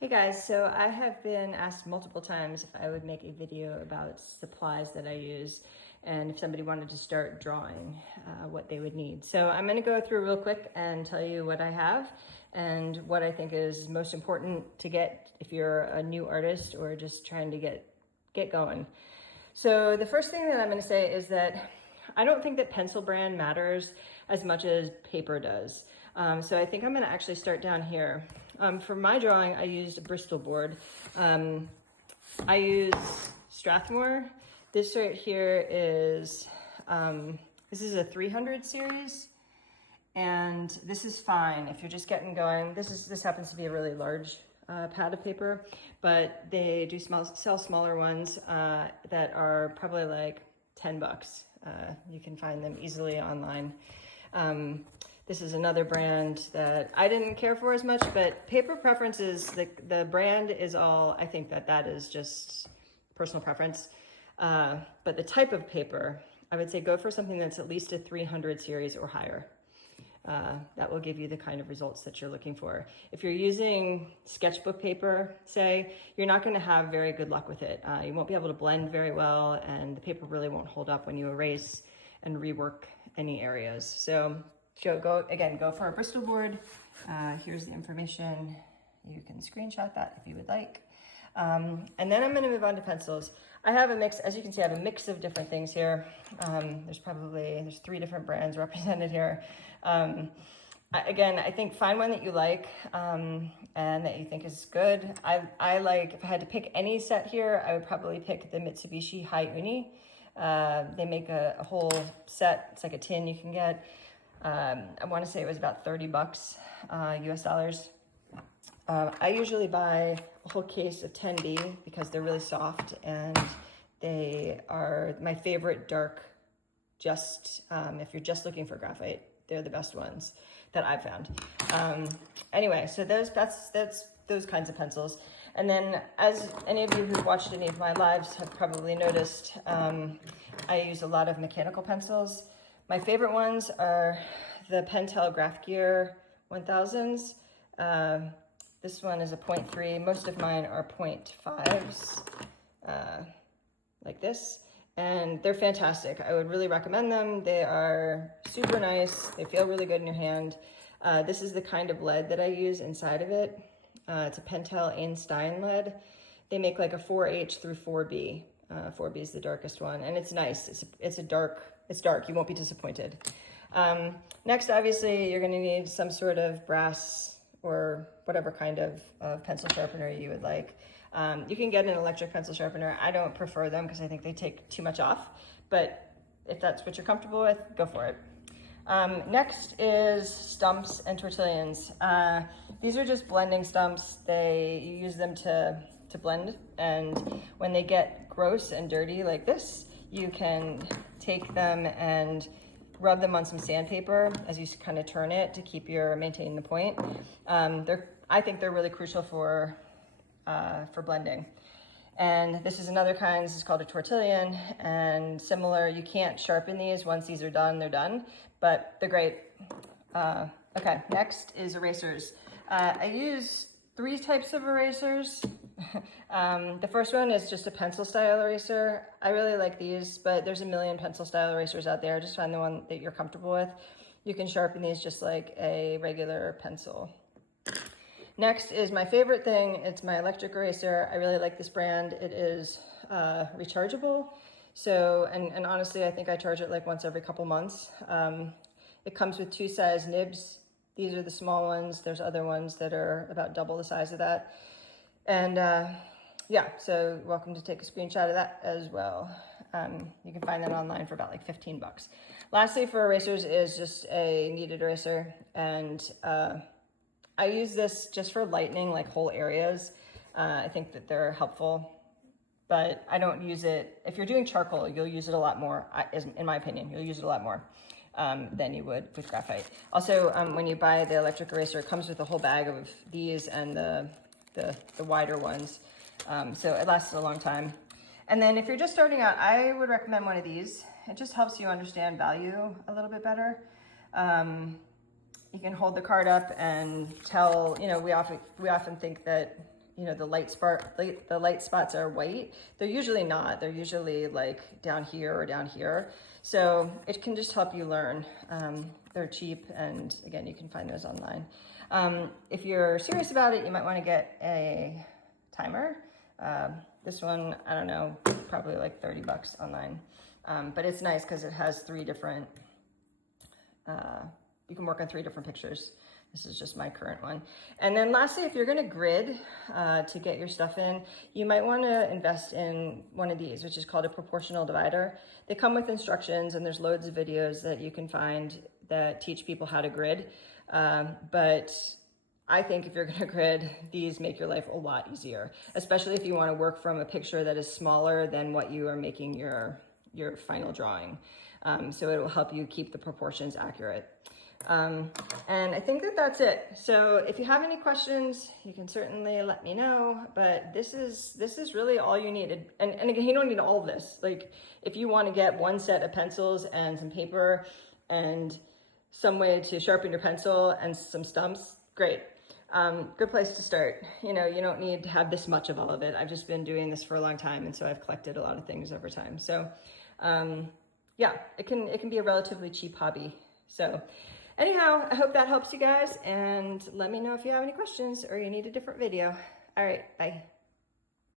Hey guys, so I have been asked multiple times if I would make a video about supplies that I use and if somebody wanted to start drawing, what they would need. So I'm gonna go through real quick and tell you what I have and what I think is most important to get if you're a new artist or just trying to get going. So the first thing that I'm gonna say is that I don't think that pencil brand matters as much as paper does. So I think I'm gonna actually start down here. For my drawing, I used a Bristol board. I use Strathmore. This right here is, this is a 300 series. And this is fine if you're just getting going. This happens to be a really large pad of paper, but they do sell smaller ones that are probably like 10 bucks. You can find them easily online. This is another brand that I didn't care for as much, but paper preferences, the brand is all, I think that is just personal preference. But the type of paper, I would say go for something that's at least a 300 series or higher. That will give you the kind of results that you're looking for. If you're using sketchbook paper, say, you're not going to have very good luck with it. You won't be able to blend very well, and the paper really won't hold up when you erase and rework any areas. So go for a Bristol board. Here's the information. You can screenshot that if you would like. And then I'm going to move on to pencils. I have a mix, as you can see, I have a mix of different things here. There's 3 different brands represented here. Again, I think find one that you like and that you think is good. I like, if I had to pick any set here, I would probably pick the Mitsubishi Hi Uni. They make a whole set. It's like a tin you can get. I want to say it was about 30 bucks US dollars. I usually buy a whole case of 10B because they're really soft and they are my favorite dark, if you're just looking for graphite, they're the best ones that I've found. Anyway, so that's those kinds of pencils. And then as any of you who've watched any of my lives have probably noticed, I use a lot of mechanical pencils. My favorite ones are the Pentel Graph Gear 1000s. This one is a 0.3. Most of mine are 0.5s, like this. And they're fantastic. I would really recommend them. They are super nice. They feel really good in your hand. This is the kind of lead that I use inside of it. It's a Pentel Einstein lead. They make like a 4H through 4B. 4B is the darkest one, and it's nice. It's dark. You won't be disappointed. Next, obviously, you're going to need some sort of brass or whatever kind of pencil sharpener you would like. You can get an electric pencil sharpener. I don't prefer them because I think they take too much off, but if that's what you're comfortable with, go for it. Next is stumps and tortillons. These are just blending stumps. You use them to blend, and when they get gross and dirty like this, you can take them and rub them on some sandpaper as you kind of turn it to maintain the point. I think they're really crucial for blending. And this is another kind. This is called a tortillon, and similar. You can't sharpen these. Once these are done, they're done, but they're great. Okay, next is erasers. I use 3 types of erasers. The first one is just a pencil style eraser. I really like these, but there's a million pencil style erasers out there. Just find the one that you're comfortable with. You can sharpen these just like a regular pencil. Next is my favorite thing. It's my electric eraser. I really like this brand. It is rechargeable. So, and honestly, I think I charge it like once every couple months. It comes with 2 size nibs. These are the small ones. There's other ones that are about double the size of that. And yeah, so welcome to take a screenshot of that as well. You can find that online for about like 15 bucks. Lastly, for erasers is just a kneaded eraser. And I use this just for lightening like whole areas. I think that they're helpful, but I don't use it. If you're doing charcoal, you'll use it a lot more. In my opinion, you'll use it a lot more than you would with graphite. Also, when you buy the electric eraser, it comes with a whole bag of these and the wider ones. So it lasts a long time. And then if you're just starting out, I would recommend one of these. It just helps you understand value a little bit better. You can hold the card up and tell, we often think that you know, the light spots are white. They're usually not. They're usually like down here or down here. So it can just help you learn. They're cheap, and again, you can find those online. If you're serious about it, you might want to get a timer. This one, I don't know, probably like 30 bucks online. But it's nice because it has 3 different, you can work on 3 different pictures. This is just my current one. And then lastly, if you're gonna grid to get your stuff in, you might wanna invest in one of these, which is called a proportional divider. They come with instructions, and there's loads of videos that you can find that teach people how to grid. But I think if you're gonna grid, these make your life a lot easier, especially if you wanna work from a picture that is smaller than what you are making your final drawing. So it will help you keep the proportions accurate. And I think that that's it. So if you have any questions, you can certainly let me know, but this is really all you need. And again, you don't need all of this. Like if you want to get one set of pencils and some paper and some way to sharpen your pencil and some stumps, great. Good place to start. You know, you don't need to have this much of all of it. I've just been doing this for a long time, and so I've collected a lot of things over time. So yeah, it can be a relatively cheap hobby. So anyhow, I hope that helps you guys, and let me know if you have any questions or you need a different video. All right, bye.